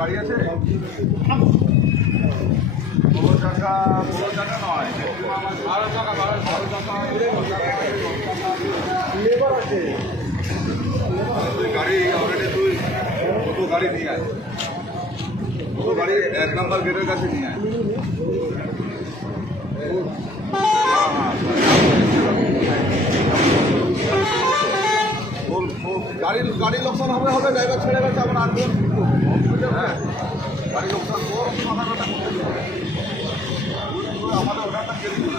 গাড়ি আছে ষোলো টাকা নয়, গাড়ি অলরেডি তুই দুটো গাড়ি নিয়ে আয়, দুটো গাড়ি 1 নম্বর গেটের কাছে নিয়ে আয়। গাড়ি লোকসান হবে ড্রাইভার ছেড়ে গেছে, আমার আর হ্যাঁ গাড়ি লোকসান তোর মাথা কথা করতে আমাদের অর্ডারটা কেটে দিল।